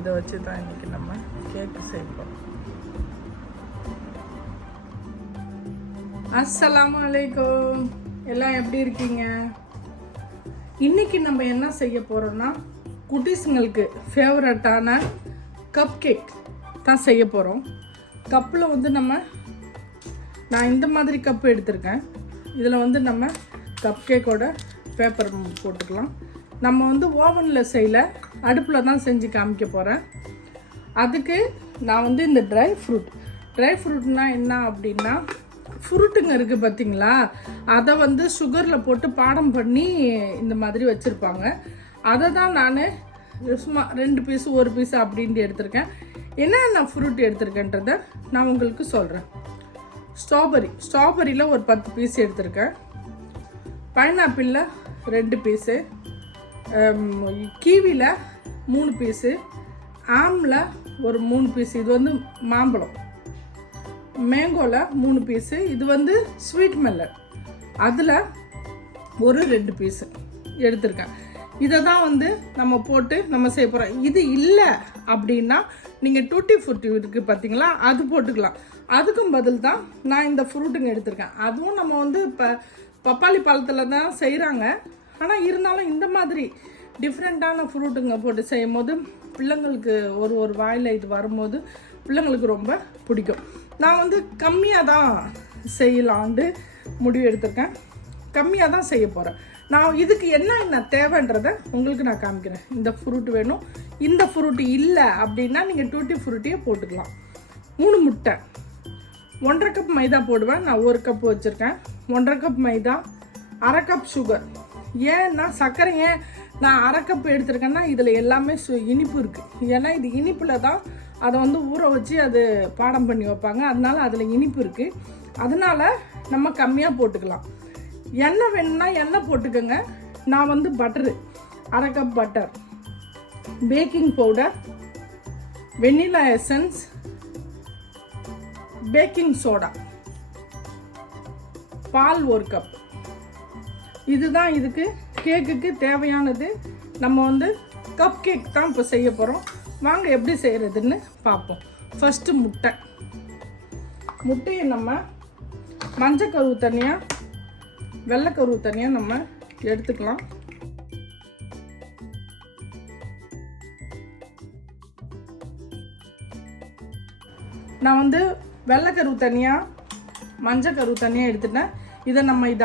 இதை வச்சு தான் இன்றைக்கி நம்ம கேக்கு செய்வோம். அஸ்ஸலாமு அலைக்கும், எல்லாம் எப்படி இருக்கீங்க? இன்றைக்கி நம்ம என்ன செய்ய போகிறோன்னா குட்டீஸுங்களுக்கு ஃபேவரட்டான கப் கேக் தான் செய்ய போகிறோம். கப்பில் வந்து நான் இந்த மாதிரி கப்பு எடுத்திருக்கேன். இதில் வந்து நம்ம கப் கேக்கோட பேப்பர் போட்டுக்கலாம். நம்ம வந்து ஓவனில் செய்யல, அடுப்பில் தான் செஞ்சு காமிக்க போகிறேன். அதுக்கு நான் வந்து இந்த ட்ரை ஃப்ரூட்னால் என்ன அப்படின்னா, ஃப்ரூட்டுங்க இருக்குது பார்த்தீங்களா, அதை வந்து சுகரில் போட்டு பாடம் பண்ணி இந்த மாதிரி வச்சுருப்பாங்க. அதை தான் நான் சும்மா 2 பீஸு 1 பீஸு அப்படின்ட்டு எடுத்திருக்கேன். என்னென்ன ஃப்ரூட் எடுத்திருக்கேன்றதை நான் உங்களுக்கு சொல்கிறேன். ஸ்ட்ராபெரியில் ஒரு 10 பீஸ் எடுத்திருக்கேன். பைனாப்பிளில் 2 பீஸு, கீவியில் 3 பீஸு, ஆமில் ஒரு 3 பீஸு, இது வந்து மாம்பழம். மேங்கோவில் 3 பீஸு, இது வந்து ஸ்வீட் மெலன், அதில் ஒரு 2 பீஸு எடுத்திருக்கேன். இதை தான் வந்து நம்ம போட்டு நம்ம செய்ய போகிறோம். இது இல்லை அப்படின்னா நீங்கள் டூட்டி ஃப்ரூட்டி இருக்குது பார்த்தீங்களா, அது போட்டுக்கலாம். அதுக்கும் பதில் தான் நான் இந்த ஃப்ரூட்டுங்க எடுத்திருக்கேன். அதுவும் நம்ம வந்து இப்போ பப்பாளி பழத்தில் தான் செய்கிறாங்க. ஆனால் இருந்தாலும் இந்த மாதிரி டிஃப்ரெண்ட்டான ஃப்ரூட்டுங்க போட்டு செய்யும் போது பிள்ளைங்களுக்கு ஒரு வாயில் இது வரும்போது பிள்ளைங்களுக்கு ரொம்ப பிடிக்கும். நான் வந்து கம்மியாக தான் செய்யலான்ட்டு முடிவு எடுத்திருக்கேன். கம்மியாக தான் செய்ய போகிறேன். நான் இதுக்கு என்ன தேவைன்றதை உங்களுக்கு நான் காமிக்கிறேன். இந்த ஃப்ரூட் வேணும், இந்த ஃப்ரூட்டு இல்லை அப்படின்னா நீங்கள் டூட்டி ஃப்ரூட்டியே போட்டுக்கலாம். 3 முட்டை, 1.5 கப் மைதா போடுவேன். நான் 1 கப் வச்சுருக்கேன். 1.5 கப் மைதா, 1/2 கப் சுகர். ஏன்னா சர்க்கரை ஏன் நான் 1/2 கப் எடுத்திருக்கேன்னா இதில் எல்லாமே இனிப்பு இருக்குது. ஏன்னா இது இனிப்பில் தான் அதை வந்து ஊற வச்சு அது பாடம் பண்ணி வைப்பாங்க. அதனால அதில் இனிப்பு இருக்குது. அதனால் நம்ம கம்மியாக போட்டுக்கலாம். எண்ணெய் வேணும்னா எண்ணெய் போட்டுக்கோங்க. நான் வந்து butter 1/2 cup butter, baking powder, vanilla essence, baking soda, பால் 1 கப். இதுதான் இதுக்கு கேக்குக்கு தேவையானது. நம்ம வந்து கப் கேக் தான் இப்போ செய்ய போகிறோம். வாங்க எப்படி செய்கிறதுன்னு பார்ப்போம். ஃபஸ்ட்டு முட்டையை நம்ம மஞ்சள் கருவு தனியாக, வெள்ளைக்கருவு தனியாக நம்ம எடுத்துக்கலாம். நான் வந்து வெள்ளைக்கருவு தனியாக, மஞ்சள் கருவு தனியாக எடுத்துட்டேன். இதை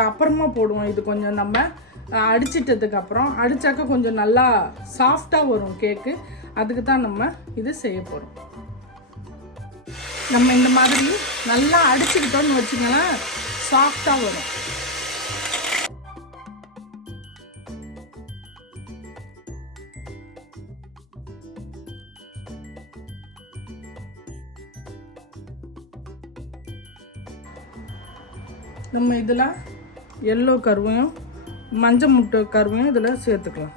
அப்புறமா போடுவோம். இது கொஞ்சம் நம்ம அடிச்சிட்டதுக்கு அப்புறம் அடித்தாக்க கொஞ்சம் நல்லா சாஃப்டாக வரும் கேக்கு. அதுக்கு தான் நம்ம இது செய்ய போகிறோம். நம்ம இந்த மாதிரி நல்லா அடிச்சுக்கிட்டோம்னு வச்சுக்கலாம், சாஃப்டாக வரும். நம்ம இதில் எல்லோ கருவையும் மஞ்சள் முட்டை கருவையும் இதில் சேர்த்துக்கலாம்.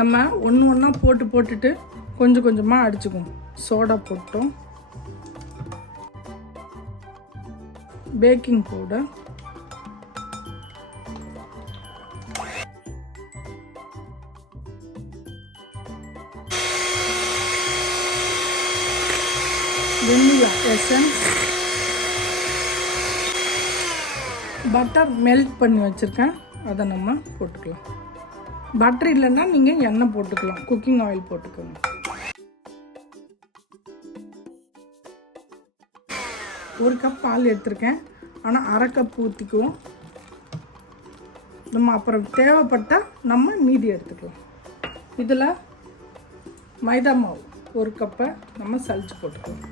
நம்ம ஒன்றா போட்டுட்டு கொஞ்சம் கொஞ்சமாக அடிச்சுக்குவோம். சோடா போட்டோம், packing powder, vanilla essence, butter melt பண்ணி வச்சுருக்கேன், அதை நம்ம போட்டுக்கலாம். பட்டர் இல்லைன்னா நீங்கள் எண்ணெய் போட்டுக்கலாம், குக்கிங் ஆயில் போட்டுக்கோங்க. ஒரு கப் பால் எடுத்திருக்கேன், ஆனால் 1/2 கப் ஊற்றிக்குவோம். நம்ம அப்புறம் தேவைப்பட்டால் நம்ம மீதி எடுத்துக்கலாம். இதில் மைதா மாவு 1 கப்பை நம்ம சலிச்சு போட்டுக்கலாம்.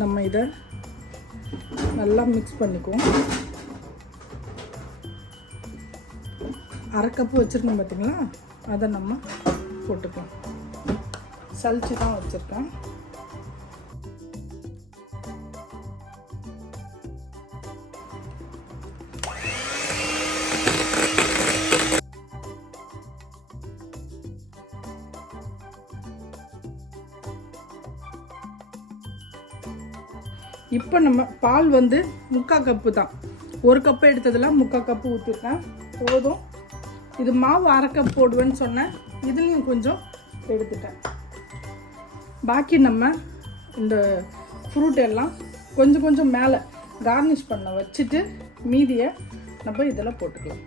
நம்ம இதை நல்லா மிக்ஸ் பண்ணிக்குவோம். 1/2 கப்பு வச்சுருக்கோம் பார்த்தீங்களா, அதை நம்ம போட்டுக்கலாம். சலிச்சு தான் வச்சுருக்கேன். இப்போ நம்ம பால் வந்து 3/4 கப்பு தான். 1 கப்பு எடுத்ததில் 3/4 கப்பு ஊற்றிருக்கேன், போதும். இது மாவு 1/2 கப் போடுவேன்னு சொன்னேன், இதுலேயும் கொஞ்சம் எடுத்துட்டேன். பாக்கி நம்ம இந்த ஃப்ரூட் எல்லாம் கொஞ்சம் கொஞ்சம் மேலே கார்னிஷ் பண்ண வச்சுட்டு மீதியை நம்ம இதில் போட்டுக்கலாம்.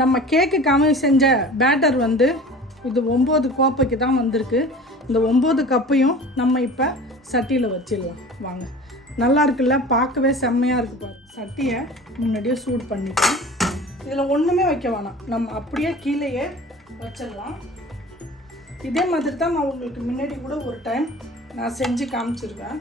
நம்ம கேக்குக்காக செஞ்ச பேட்டர் வந்து இது 9 கோப்பைக்கு தான் வந்திருக்கு. இந்த 9 கப்பையும் நம்ம இப்போ சட்டியில் வச்சிடலாம் வாங்க. நல்லா இருக்குல்ல, பார்க்கவே செம்மையாக இருக்குது பாருங்க. சட்டியை முன்னாடியே சூடு பண்ணிட்டோம். இதில் ஒன்றுமே வைக்க வேணாம், நம்ம அப்படியே கீழேயே வச்சிடலாம். இதே மாதிரி தான் நான் உங்களுக்கு முன்னாடி கூட ஒரு டைம் நான் செஞ்சு காமிச்சிருக்கேன்.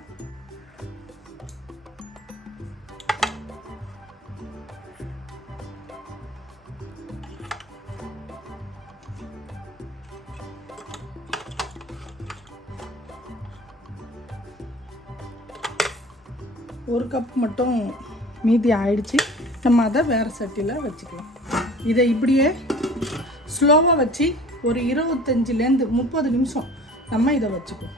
ஒரு கப் மட்டும் மீதி ஆயிடுச்சு. நம்ம அதை வேறு சட்டியில் வச்சுக்கலாம். இதை இப்படியே ஸ்லோவாக வச்சு ஒரு 25லேருந்து 30 நிமிஷம் நம்ம இதை வச்சுக்குவோம்.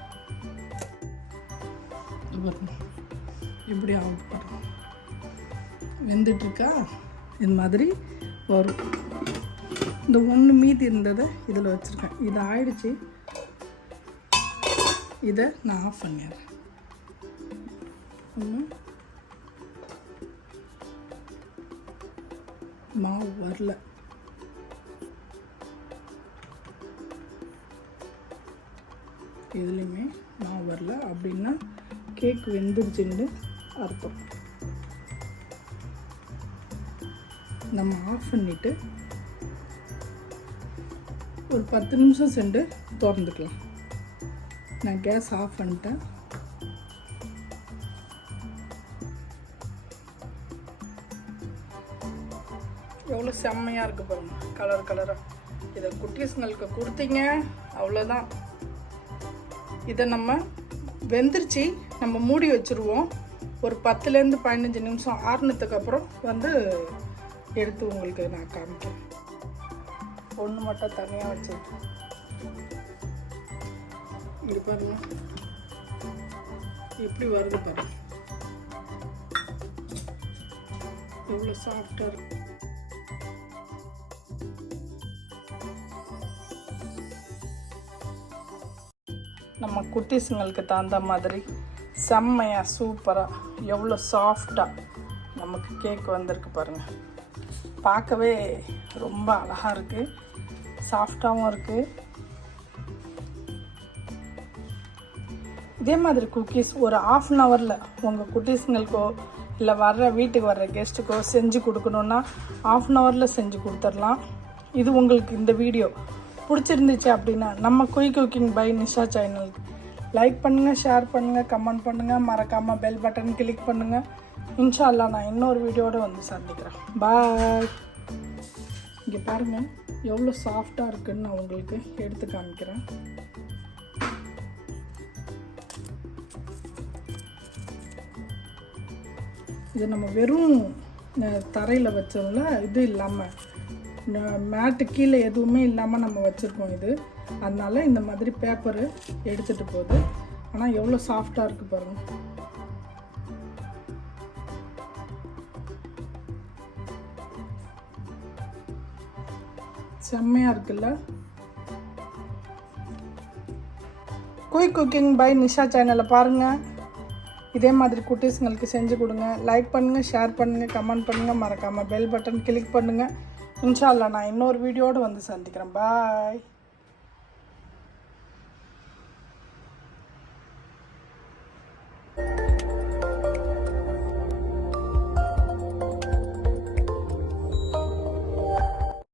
இப்படி ஆகட்டும், வெந்துட்டுருக்கா இது மாதிரி வரும். இந்த ஒன்று மீதி இருந்ததை இதில் வச்சுருக்கேன். இது ஆயிடுச்சு, இதை நான் ஆஃப் பண்ணிடுறேன். மாவு வரல, எதுலேயுமே மாவு வரல அப்படின்னா கேக் வெந்துருச்சுன்னு அர்த்தம். நம்ம ஆஃப் பண்ணிவிட்டு ஒரு 10 நிமிஷம் சென்று திறந்துக்கலாம். நான் கேஸ் ஆஃப் பண்ணிட்டேன். எவ்வளோ செம்மையாக இருக்குது பாருங்கள், கலர் கலராக. இதை குட்டீஸுங்களுக்கு கொடுத்தீங்க அவ்வளோதான். இதை நம்ம வெந்துருச்சு, நம்ம மூடி வச்சுருவோம். ஒரு 10லேருந்து 15 நிமிஷம் ஆறுனதுக்கு அப்புறம் வந்து எடுத்து உங்களுக்கு நான் காமிக்கிறேன். ஒன்று மட்டும் தனியாக வச்சுருக்கேன். இது பாருங்க எப்படி வருது பாருங்க, எவ்வளோ சாஃப்டாக இருக்கு. நம்ம குட்டீஸுங்களுக்கு தகுந்த மாதிரி செம்மையாக சூப்பராக எவ்வளோ சாஃப்டாக நமக்கு கேக் வந்திருக்கு பாருங்கள். பார்க்கவே ரொம்ப அழகாக இருக்குது, சாஃப்டாகவும் இருக்குது. இதே மாதிரி குக்கீஸ் ஒரு 1/2 ஹவரில் உங்கள் குட்டீஸுங்களுக்கோ இல்லை வீட்டுக்கு வர்ற கெஸ்ட்டுக்கோ செஞ்சு கொடுக்கணுன்னா 1/2 ஹவரில் செஞ்சு கொடுத்துடலாம். இது உங்களுக்கு இந்த வீடியோ பிடிச்சிருந்துச்சு அப்படின்னா நம்ம குயிக் குக்கிங் பை நிஷா சேனலுக்கு லைக் பண்ணுங்கள், ஷேர் பண்ணுங்கள், கமெண்ட் பண்ணுங்கள், மறக்காமல் பெல் பட்டன் கிளிக் பண்ணுங்கள். இன்ஷா அல்லாஹ் நான் இன்னொரு வீடியோட வந்து சந்திக்கிறேன். பாய். இங்கே பாருங்கள் எவ்வளோ சாஃப்டாக இருக்குதுன்னு நான் உங்களுக்கு எடுத்து காமிக்கிறேன். இது நம்ம வெறும் தரையில் வச்சோம்ல, இது இல்லாமல் மேட்டு கீழே எதுவுமே இல்லாமல் நம்ம வச்சுருக்கோம் இது. அதனால் இந்த மாதிரி பேப்பரு எடுத்துகிட்டு போகுது. ஆனால் எவ்வளோ சாஃப்டாக இருக்குது பாருங்கள். செம்மையாக இருக்குல்ல. குயிக் குக்கிங் பை நிஷா சேனலை பாருங்கள். இதே மாதிரி குட்டீஸுங்களுக்கு செஞ்சு கொடுங்க. லைக் பண்ணுங்கள், ஷேர் பண்ணுங்கள், கமெண்ட் பண்ணுங்கள், மறக்காமல் பெல் பட்டன் கிளிக் பண்ணுங்கள். இன்ஷா அல்லாஹ் நான் இன்னொரு வீடியோடு வந்து சந்திக்கிறேன். பாய்.